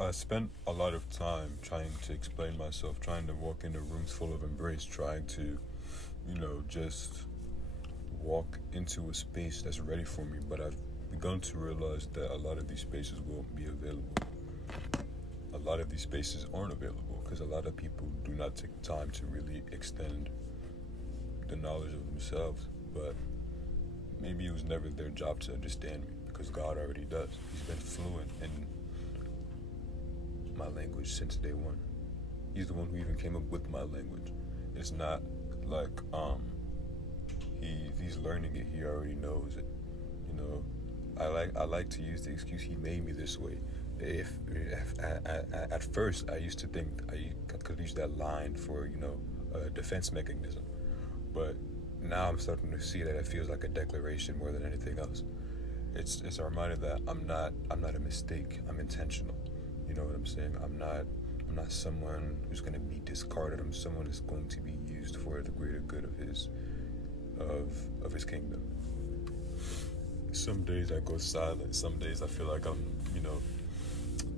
I spent a lot of time trying to explain myself, trying to walk into rooms full of embrace, trying to, just walk into a space that's ready for me. But I've begun to realize that a lot of these spaces won't be available. A lot of these spaces aren't available because a lot of people do not take time to really extend the knowledge of themselves. But maybe it was never their job to understand me because God already does. He's been fluent in my language since day one. He's the one who even came up with my language. It's not like he's learning it. He already knows it. I like to use the excuse he made me this way. If at first I used to think I could use that line for a defense mechanism, but now I'm starting to see that it feels like a declaration more than anything else. It's a reminder that I'm not a mistake. I'm intentional. You know what I'm saying? I'm not someone who's going to be discarded. I'm someone who's going to be used for the greater good of his kingdom. Some days I go silent. Some days I feel like I'm,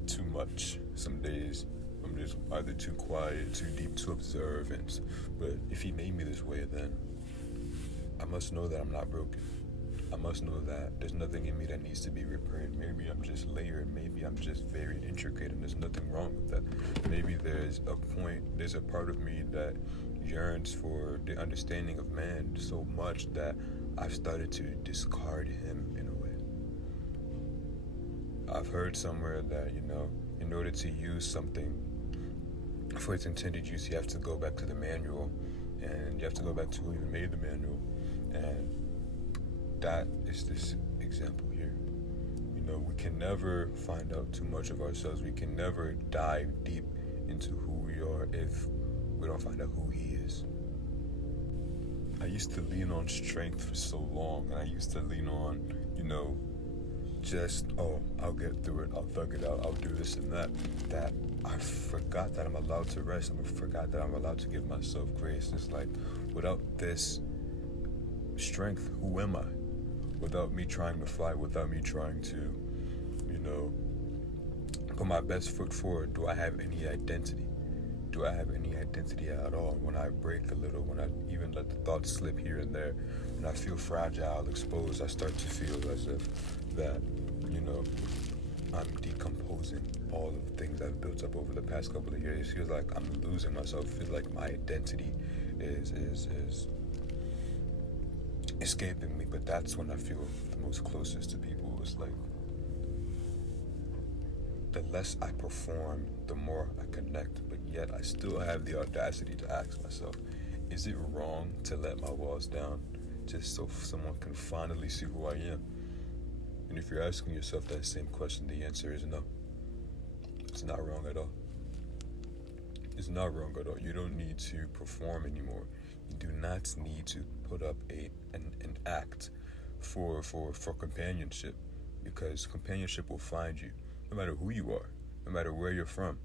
too much. Some days I'm just either too quiet, too deep to observance. But if he made me this way, then I must know that I'm not broken. I must know that there's nothing in me that needs to be repaired. Maybe I'm just layered. Maybe I'm just very intricate, and there's nothing wrong with that. Maybe there's a part of me that yearns for the understanding of man so much that I've started to discard him in a way. I've heard somewhere that, in order to use something for its intended use, you have to go back to the manual, and you have to go back to who even made the manual. And that is this example here. We can never find out too much of ourselves. We can never dive deep into who we are if we don't find out who he is. I used to lean on strength for so long, and I used to lean on, I'll get through it, I'll thug it out, I'll do this and that I forgot that I'm allowed to rest. I forgot that I'm allowed to give myself grace. It's like, without this strength, who am I? Without me trying to fly, without me trying to, put my best foot forward, do I have any identity? Do I have any identity at all? When I break a little, when I even let the thoughts slip here and there, when I feel fragile, exposed, I start to feel as if that, I'm decomposing all of the things I've built up over the past couple of years. It feels like I'm losing myself. It feels like my identity is escaping me. But that's when I feel the most closest to people. It's like the less I perform, the more I connect. But yet I still have the audacity to ask myself, is it wrong to let my walls down just so someone can finally see who I am? And if you're asking yourself that same question, the answer is no. It's not wrong at all. It's not wrong at all. You don't need to perform anymore. You do not need to put up an act for companionship, because companionship will find you, no matter who you are, no matter where you're from.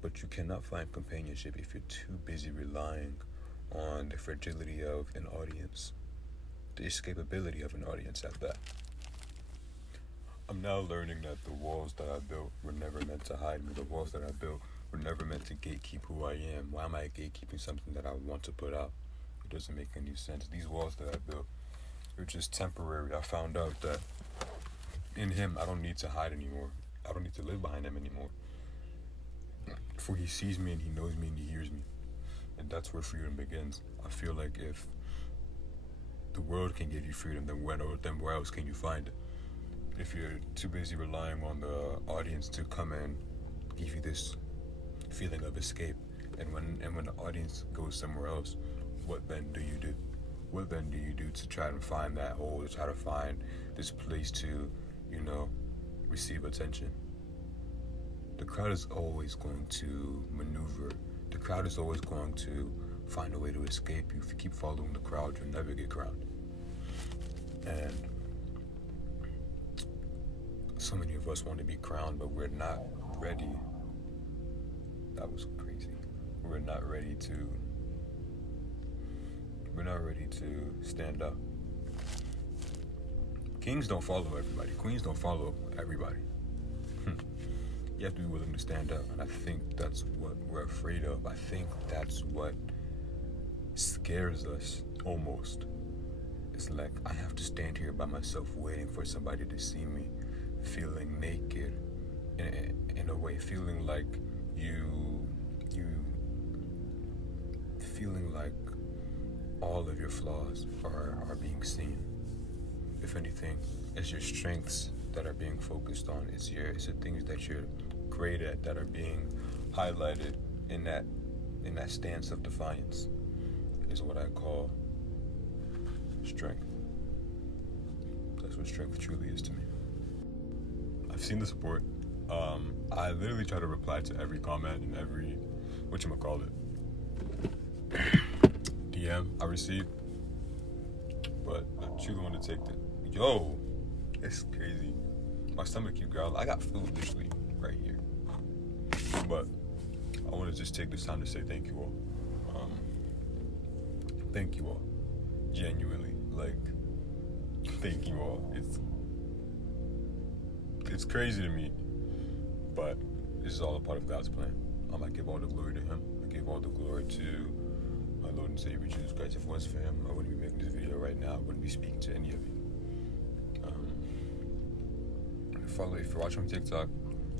But you cannot find companionship if you're too busy relying on the fragility of an audience, the escapability of an audience at that. I'm now learning that the walls that I built were never meant to hide me. The walls that I built were never meant to gatekeep who I am. Why am I gatekeeping something that I want to put out? It doesn't make any sense. These walls that I built are just temporary. I found out that in him, I don't need to hide anymore. I don't need to live behind him anymore. For he sees me and he knows me and he hears me. And that's where freedom begins. I feel like if the world can give you freedom, then where else can you find it? If you're too busy relying on the audience to come and give you this feeling of escape, and when the audience goes somewhere else, what then do you do? What then do you do to try to find that hole, to try to find this place to, receive attention? The crowd is always going to maneuver. The crowd is always going to find a way to escape you. If you keep following the crowd, you'll never get crowned. And so many of us want to be crowned, but we're not ready. That was crazy. We're not ready to stand up. Kings don't follow everybody. Queens don't follow everybody. you have to be willing to stand up. And I think that's what we're afraid of. I think that's what scares us almost. It's like, I have to stand here by myself waiting for somebody to see me, feeling naked, in a way, feeling like you feeling like all of your flaws are being seen. If anything, it's your strengths that are being focused on. It's the things that you're great at that are being highlighted in that stance of defiance. Is what I call strength. That's what strength truly is to me. I've seen the support. I literally try to reply to every comment and every whatchamacallit DM I receive. But I truly want to take the it's crazy. My stomach keeps growling. I got food literally right here. But I want to just take this time to say thank you all. Thank you all. Genuinely. Like, thank you all. It's crazy to me. But this is all a part of God's plan. I give all the glory to Him. I give all the glory to my Lord and Savior Jesus Christ. If it wasn't for Him, I wouldn't be making this video right now. I wouldn't be speaking to any of you. If you're watching on TikTok,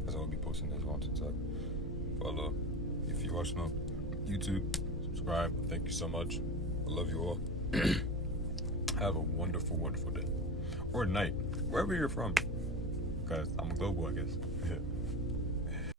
as I will be posting this on TikTok. Follow. If you're watching on YouTube, subscribe. Thank you so much. I love you all. Have a wonderful, wonderful day. Or night. Wherever you're from. Because I'm global, I guess.